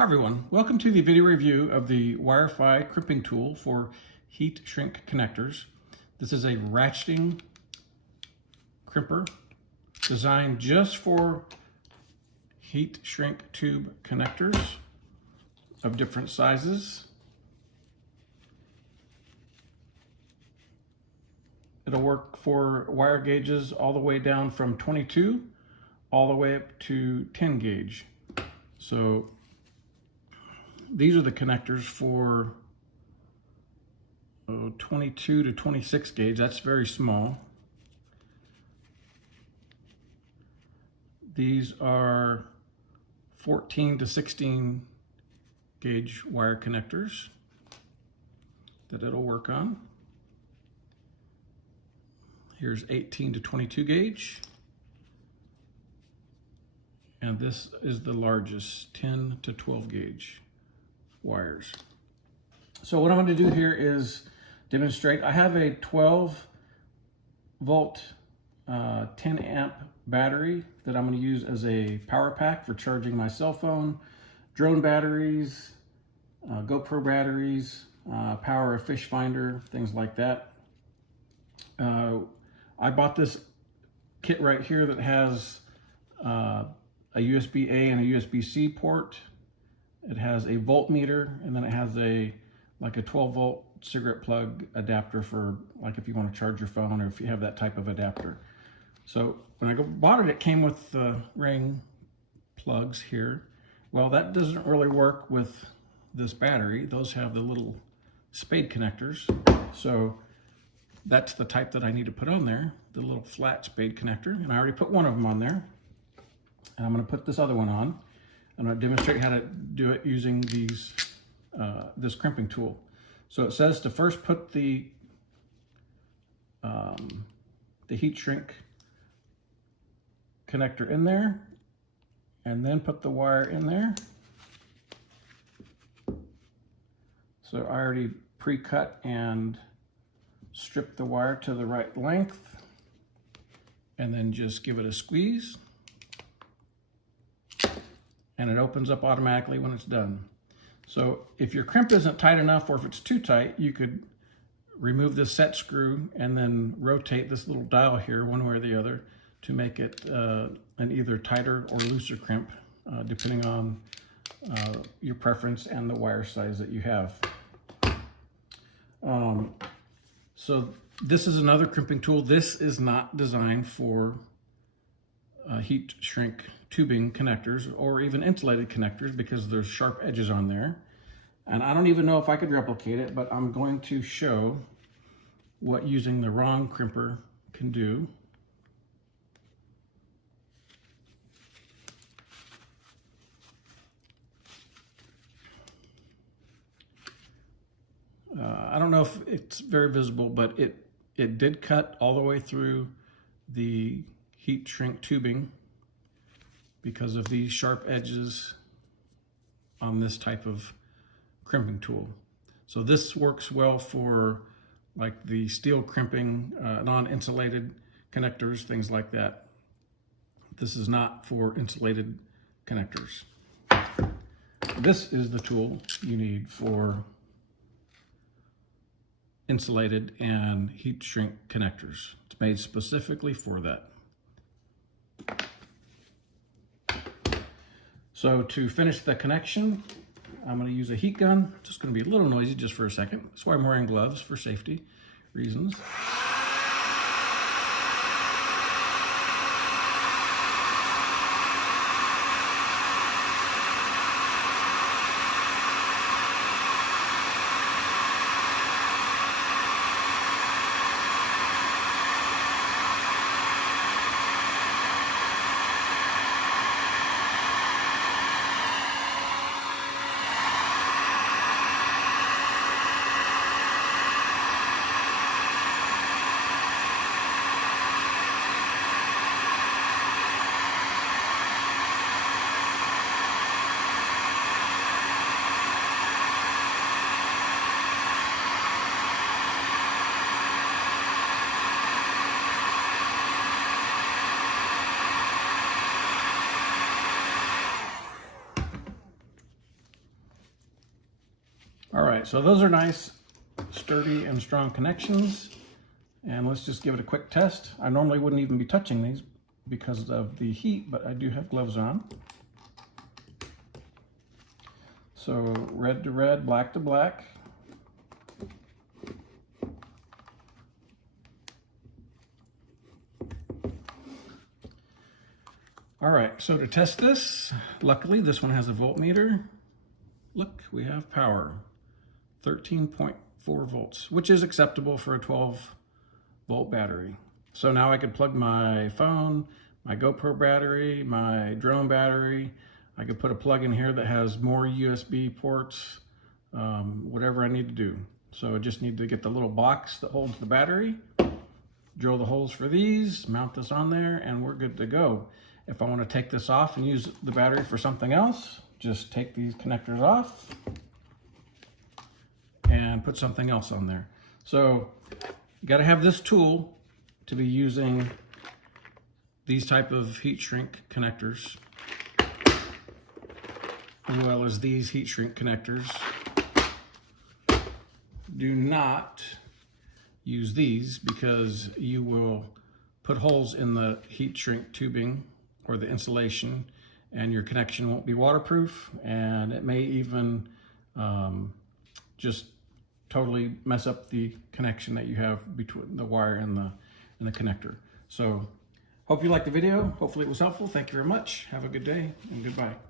Hi everyone, welcome to the video review of the Wirefy crimping tool for heat shrink connectors. This is a ratcheting crimper designed just for heat shrink tube connectors of different sizes. It'll work for wire gauges all the way down from 22 all the way up to 10 gauge. So these are the connectors for 22 to 26 gauge. That's very small. These are 14 to 16 gauge wire connectors that it'll work on. Here's 18 to 22 gauge. And this is the largest, 10 to 12 gauge wires. So what I'm going to do here is demonstrate. I have a 12 volt 10 amp battery that I'm going to use as a power pack for charging my cell phone, drone batteries, GoPro batteries, power a fish finder, things like that. I bought this kit right here that has a USB-A and a USB-C port. It has a voltmeter, and then it has like a 12 volt cigarette plug adapter for like if you want to charge your phone or if you have that type of adapter. So when I bought it, it came with the ring plugs here. Well, that doesn't really work with this battery. Those have the little spade connectors. So that's the type that I need to put on there, the little flat spade connector. And I already put one of them on there. And I'm going to put this other one on. I'm going to demonstrate how to do it using these this crimping tool. So it says to first put the heat shrink connector in there, and then put the wire in there. So I already pre-cut and stripped the wire to the right length, and then just give it a squeeze. And it opens up automatically when it's done. So if your crimp isn't tight enough, or if it's too tight, you could remove this set screw and then rotate this little dial here one way or the other to make it an either tighter or looser crimp, depending on your preference and the wire size that you have. So this is another crimping tool. This is not designed for heat shrink tubing connectors or even insulated connectors because there's sharp edges on there. And I don't even know if I could replicate it, but I'm going to show what using the wrong crimper can do. I don't know if it's very visible, but it did cut all the way through the heat shrink tubing because of these sharp edges on this type of crimping tool. So this works well for like the steel crimping, non-insulated connectors, things like that. This is not for insulated connectors. This is the tool you need for insulated and heat shrink connectors. It's made specifically for that. So to finish the connection, I'm going to use a heat gun. It's just going to be a little noisy just for a second. That's why I'm wearing gloves, for safety reasons. All right, so those are nice, sturdy and strong connections. And let's just give it a quick test. I normally wouldn't even be touching these because of the heat, but I do have gloves on. So red to red, black to black. All right, so to test this, luckily this one has a voltmeter. Look, we have power, 13.4 volts, which is acceptable for a 12-volt battery. So now I could plug my phone, my GoPro battery, my drone battery. I could put a plug in here that has more USB ports, whatever I need to do. So I just need to get the little box that holds the battery, drill the holes for these, mount this on there, and we're good to go. If I want to take this off and use the battery for something else, just take these connectors off and put something else on there. So you got to have this tool to be using these type of heat shrink connectors, as well as these heat shrink connectors. Do not use these because you will put holes in the heat shrink tubing or the insulation, and your connection won't be waterproof, and it may even just totally mess up the connection that you have between the wire and the connector. So hope you liked the video. Hopefully it was helpful. Thank you very much. Have a good day and goodbye.